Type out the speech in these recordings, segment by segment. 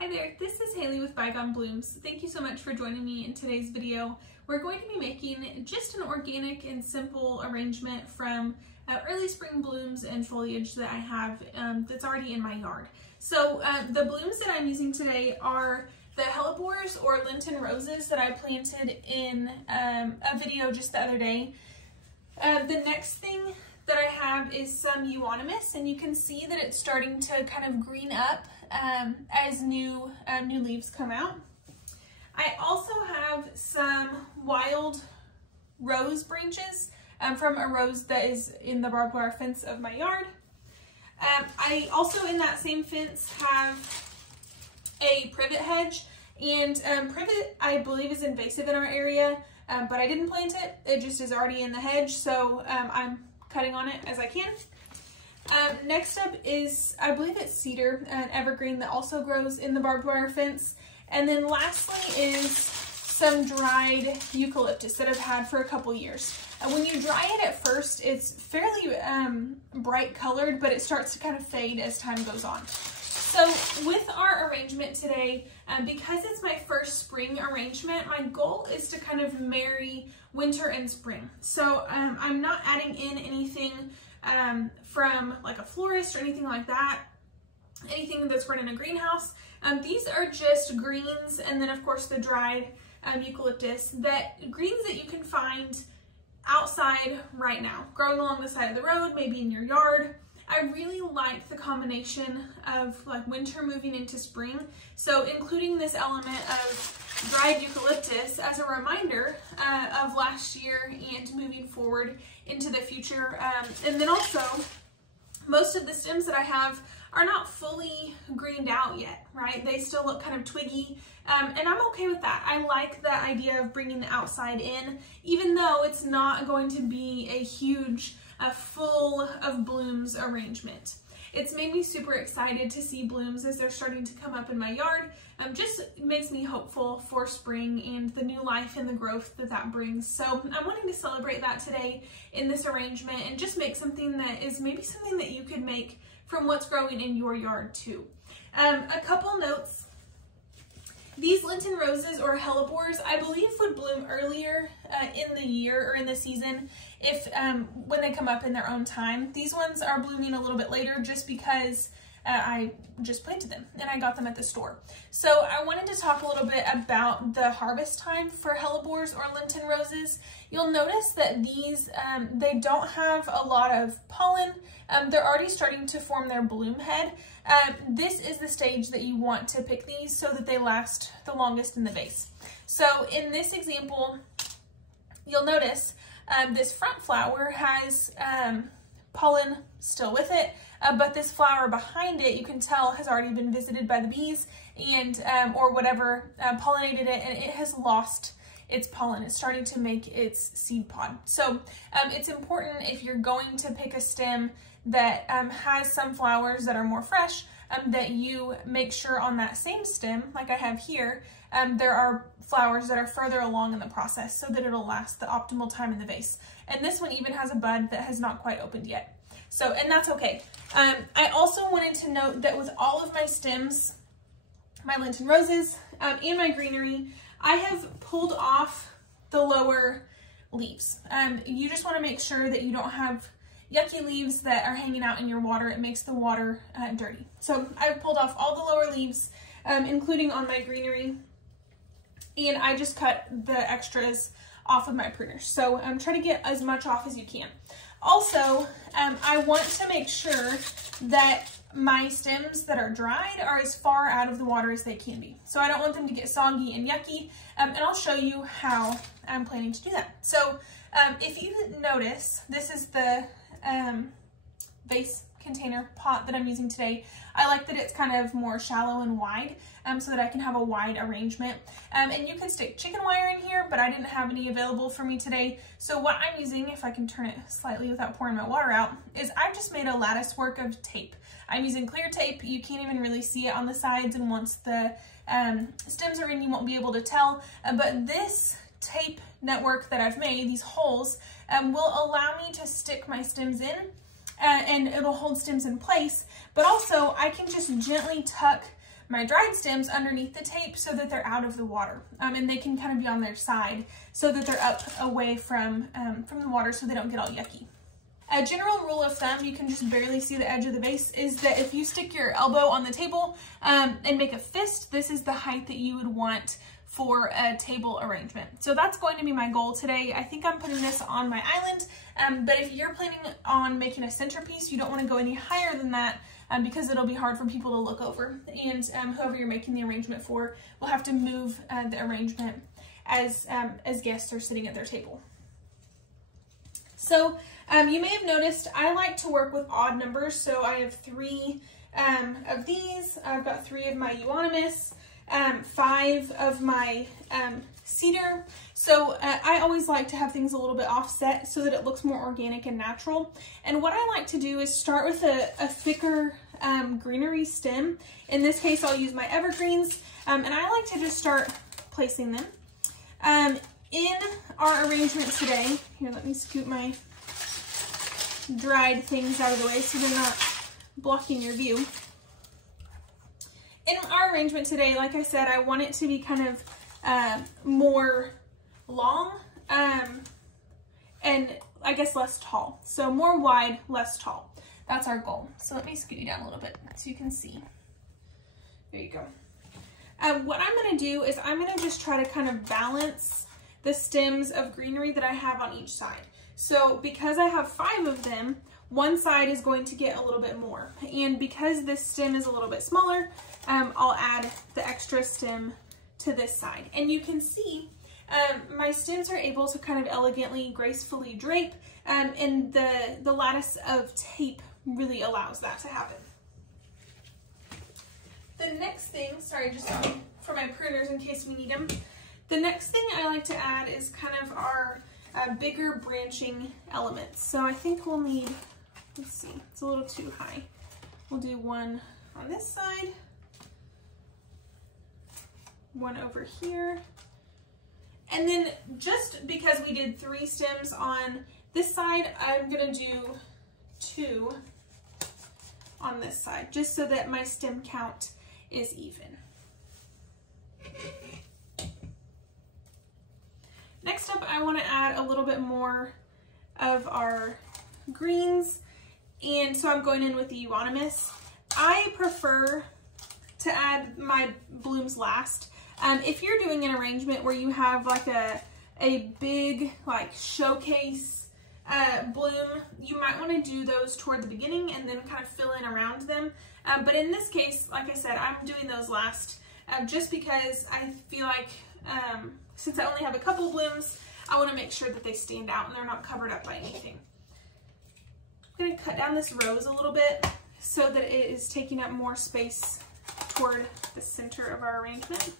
Hi there, this is Haley with Bygone Blooms. Thank you so much for joining me in today's video. We're going to be making just an organic and simple arrangement from early spring blooms and foliage that I have that's already in my yard. So the blooms that I'm using today are the Hellebores or Lenten roses that I planted in a video just the other day. The next thing that I have is some euonymus, and you can see that it's starting to kind of green up as new leaves come out. I also have some wild rose branches from a rose that is in the barbed wire fence of my yard. I also, in that same fence, have a privet hedge, and privet, I believe, is invasive in our area, but I didn't plant it. It just is already in the hedge, so I'm cutting on it as I can. Next up is, I believe it's cedar, an evergreen that also grows in the barbed wire fence. And then lastly is some dried eucalyptus that I've had for a couple years. And when you dry it at first, it's fairly bright colored, but it starts to kind of fade as time goes on. So with our arrangement today, because it's my first spring arrangement, my goal is to kind of marry winter and spring. So I'm not adding in anything from like a florist or anything like that, anything that's grown in a greenhouse. These are just greens, and then of course the dried eucalyptus, greens that you can find outside right now, growing along the side of the road, maybe in your yard. I really like the combination of like winter moving into spring, so including this element of dried eucalyptus as a reminder of last year and moving forward into the future. And then also, most of the stems that I have are not fully greened out yet, right? They still look kind of twiggy, and I'm okay with that. I like the idea of bringing the outside in, even though it's not going to be a huge full of blooms arrangement. It's made me super excited to see blooms as they're starting to come up in my yard. Just makes me hopeful for spring and the new life and the growth that that brings. So I'm wanting to celebrate that today in this arrangement and just make something that is maybe something that you could make from what's growing in your yard too. A couple notes. These Lenten roses or hellebores, I believe, would bloom earlier in the year or in the season if when they come up in their own time. These ones are blooming a little bit later just because I just planted them and I got them at the store. So I wanted to talk a little bit about the harvest time for hellebores or Lenten roses. You'll notice that these, they don't have a lot of pollen. They're already starting to form their bloom head. This is the stage that you want to pick these so that they last the longest in the vase. So in this example, you'll notice this front flower has pollen still with it, but this flower behind it, you can tell, has already been visited by the bees and or whatever pollinated it, and it has lost its pollen. It's starting to make its seed pod. So it's important, if you're going to pick a stem that has some flowers that are more fresh, that you make sure on that same stem, like I have here, there are flowers that are further along in the process so that it'll last the optimal time in the vase. And this one even has a bud that has not quite opened yet. So, and that's okay. I also wanted to note that with all of my stems, my Lenten roses and my greenery, I have pulled off the lower leaves. You just want to make sure that you don't have yucky leaves that are hanging out in your water. It makes the water dirty. So I've pulled off all the lower leaves, including on my greenery, and I just cut the extras off of my pruners. So try to get as much off as you can. Also, I want to make sure that my stems that are dried are as far out of the water as they can be. So I don't want them to get soggy and yucky, and I'll show you how I'm planning to do that. So if you notice, this is the vase container pot that I'm using today. I like that it's kind of more shallow and wide, so that I can have a wide arrangement. And you could stick chicken wire in here, but I didn't have any available for me today. So what I'm using, if I can turn it slightly without pouring my water out, is I've just made a lattice work of tape. I'm using clear tape. You can't even really see it on the sides, and once the stems are in, you won't be able to tell. But this tape network that I've made, these holes, will allow me to stick my stems in, and it'll hold stems in place, but also I can just gently tuck my dried stems underneath the tape so that they're out of the water, and they can kind of be on their side so that they're up away from the water so they don't get all yucky. A general rule of thumb, you can just barely see the edge of the vase, is that if you stick your elbow on the table and make a fist, this is the height that you would want for a table arrangement. So that's going to be my goal today. I think I'm putting this on my island, but if you're planning on making a centerpiece, you don't want to go any higher than that because it'll be hard for people to look over, and whoever you're making the arrangement for will have to move the arrangement as guests are sitting at their table. So you may have noticed I like to work with odd numbers, so I have 3 of these. I've got 3 of my euonymus, 5 of my cedar. So I always like to have things a little bit offset so that it looks more organic and natural. And what I like to do is start with a thicker greenery stem. In this case, I'll use my evergreens, and I like to just start placing them. In our arrangement today, here, let me scoot my dried things out of the way so they're not blocking your view. In our arrangement today, like I said, I want it to be kind of more long and I guess less tall. So more wide, less tall. That's our goal. So let me scoot you down a little bit so you can see. There you go. What I'm going to do is I'm going to just try to kind of balance the stems of greenery that I have on each side. So because I have 5 of them, one side is going to get a little bit more. And because this stem is a little bit smaller, I'll add the extra stem to this side. And you can see my stems are able to kind of elegantly, gracefully drape, and the lattice of tape really allows that to happen. The next thing, sorry, just for my pruners in case we need them. The next thing I like to add is kind of our bigger branching elements. So I think we'll need, let's see, it's a little too high. We'll do one on this side, one over here. And then just because we did 3 stems on this side, I'm gonna do 2 on this side, just so that my stem count is even. Next up, I want to add a little bit more of our greens, and so I'm going in with the euonymus. I prefer to add my blooms last. If you're doing an arrangement where you have like a big like showcase bloom, you might want to do those toward the beginning and then kind of fill in around them. But in this case, like I said, I'm doing those last just because I feel like since I only have a couple blooms, I want to make sure that they stand out and they're not covered up by anything. I'm going to cut down this rose a little bit so that it is taking up more space toward the center of our arrangement.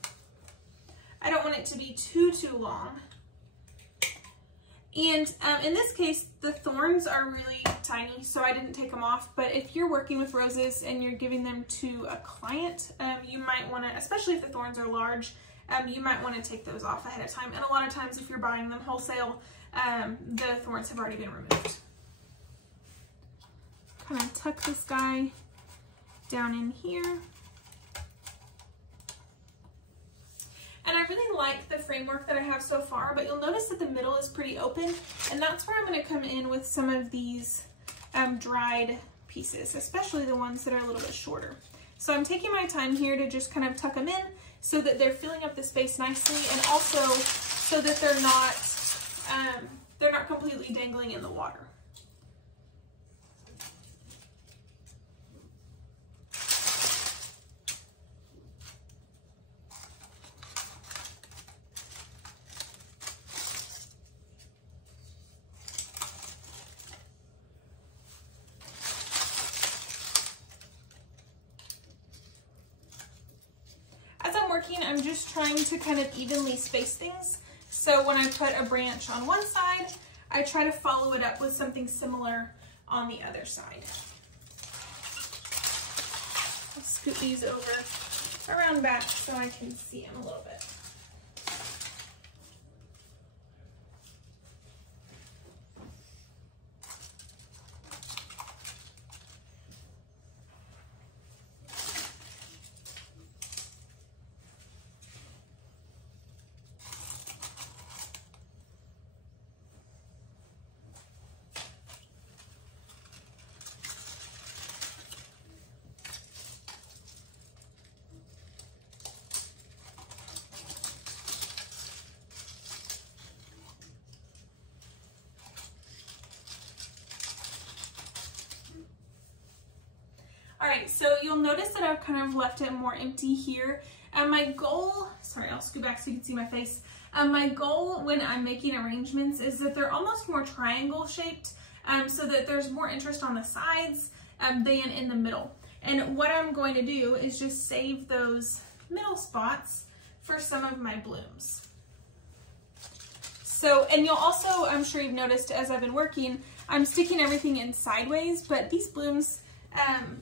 I don't want it to be too long. And in this case, the thorns are really tiny, so I didn't take them off. But if you're working with roses and you're giving them to a client, you might want to, especially if the thorns are large, you might want to take those off ahead of time. And a lot of times if you're buying them wholesale, the thorns have already been removed. Kind of tuck this guy down in here. And I really like the framework that I have so far, but you'll notice that the middle is pretty open, and that's where I'm going to come in with some of these dried pieces, especially the ones that are a little bit shorter. So I'm taking my time here to just kind of tuck them in so that they're filling up the space nicely, and also so that they're not completely dangling in the water. I'm just trying to kind of evenly space things. So when I put a branch on one side, I try to follow it up with something similar on the other side. I'll scoot these over around back so I can see them a little bit. All right, so you'll notice that I've kind of left it more empty here. And my goal, sorry, I'll scoot back so you can see my face. My goal when I'm making arrangements is that they're almost more triangle shaped, so that there's more interest on the sides than in the middle. And what I'm going to do is just save those middle spots for some of my blooms. So, and you'll also, I'm sure you've noticed as I've been working, I'm sticking everything in sideways, but these blooms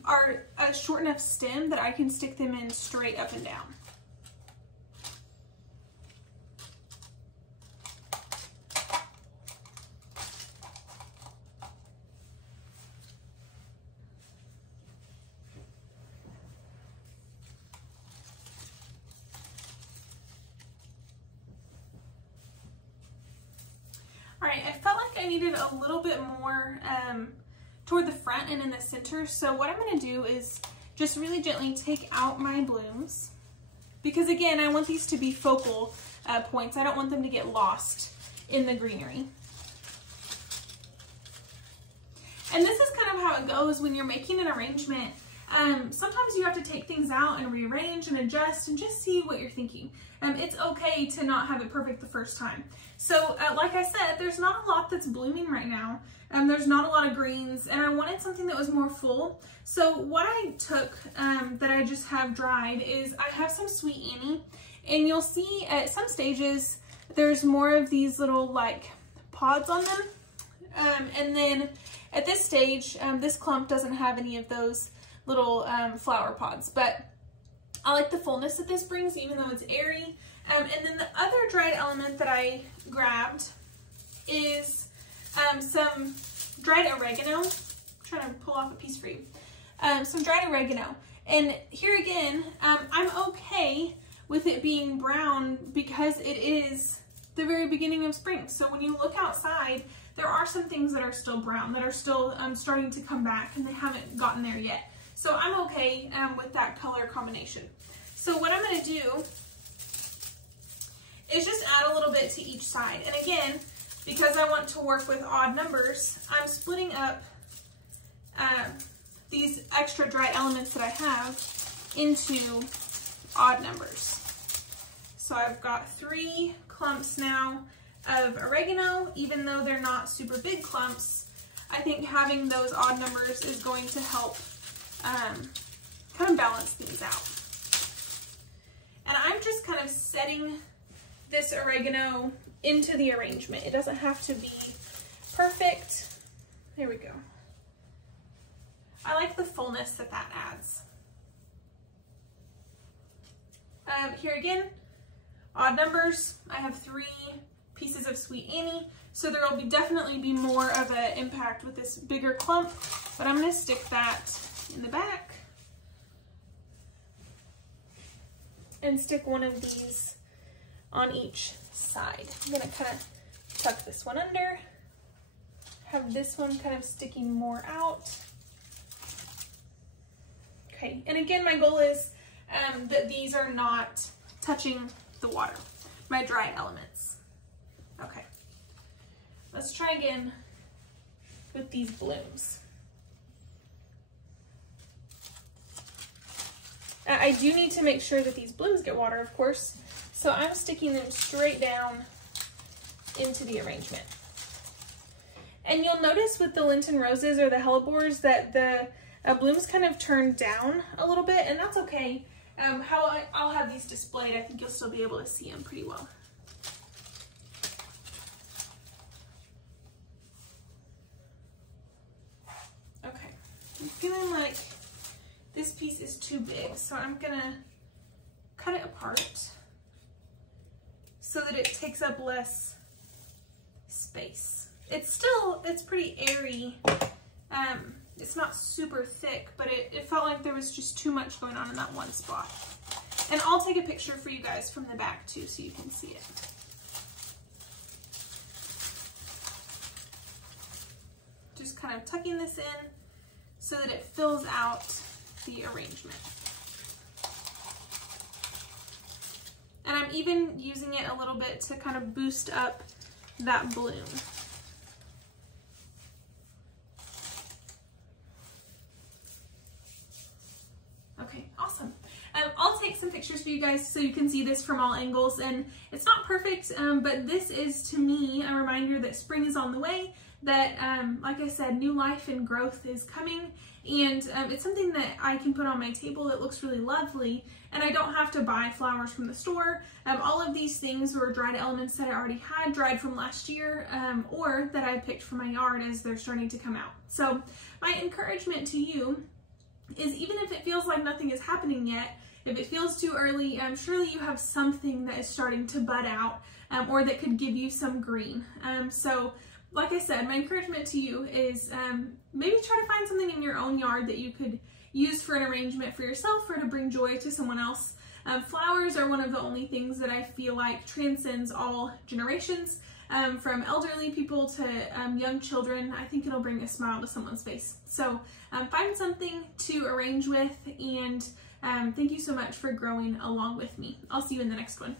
are a short enough stem that I can stick them in straight up and down. All right, I felt like I needed a little bit more toward the front and in the center. So what I'm gonna do is just really gently take out my blooms, because again, I want these to be focal points. I don't want them to get lost in the greenery. And this is kind of how it goes when you're making an arrangement. Sometimes you have to take things out and rearrange and adjust and just see what you're thinking. It's okay to not have it perfect the first time. So like I said, there's not a lot that's blooming right now. There's not a lot of greens, and I wanted something that was more full. So what I took that I just have dried is I have some Sweet Annie, and you'll see at some stages there's more of these little like pods on them. And then at this stage, this clump doesn't have any of those little flower pods, but I like the fullness that this brings, even though it's airy. And then the other dried element that I grabbed is some dried oregano. I'm trying to pull off a piece for you. Some dried oregano. And here again, I'm okay with it being brown because it is the very beginning of spring. So when you look outside, there are some things that are still brown, that are still starting to come back, and they haven't gotten there yet. So I'm okay with that color combination. So what I'm gonna do is just add a little bit to each side. And again, because I want to work with odd numbers, I'm splitting up these extra dried elements that I have into odd numbers. So I've got 3 clumps now of oregano. Even though they're not super big clumps, I think having those odd numbers is going to help kind of balance things out. And I'm just kind of setting this oregano into the arrangement. It doesn't have to be perfect. There we go. I like the fullness that that adds. Here again, odd numbers. I have 3 pieces of Sweet Annie, so there will definitely be more of an impact with this bigger clump, but I'm going to stick that in the back and stick one of these on each side. I'm going to kind of tuck this one under, have this one kind of sticking more out. Okay, and again, my goal is that these are not touching the water, my dry elements. Okay, let's try again with these blooms. I do need to make sure that these blooms get water, of course, so I'm sticking them straight down into the arrangement. And you'll notice with the Lenten roses or the Hellebores that the blooms kind of turn down a little bit, and that's okay. How I'll have these displayed, I think you'll still be able to see them pretty well. Okay, I'm feeling like this piece is too big, so I'm gonna cut it apart so that it takes up less space. It's pretty airy. It's not super thick, but it felt like there was just too much going on in that one spot. And I'll take a picture for you guys from the back too, so you can see it. Just kind of tucking this in so that it fills out the arrangement. And I'm even using it a little bit to kind of boost up that bloom. some pictures for you guys so you can see this from all angles, and it's not perfect, but this is to me a reminder that spring is on the way, that like I said, new life and growth is coming, and it's something that I can put on my table that looks really lovely, and I don't have to buy flowers from the store. All of these things were dried elements that I already had dried from last year, or that I picked from my yard as they're starting to come out. So my encouragement to you is, even if it feels like nothing is happening yet, if it feels too early, surely you have something that is starting to bud out, or that could give you some green. So like I said, my encouragement to you is maybe try to find something in your own yard that you could use for an arrangement for yourself or to bring joy to someone else. Flowers are one of the only things that I feel like transcends all generations, from elderly people to young children. I think it'll bring a smile to someone's face. So find something to arrange with, and thank you so much for growing along with me. I'll see you in the next one.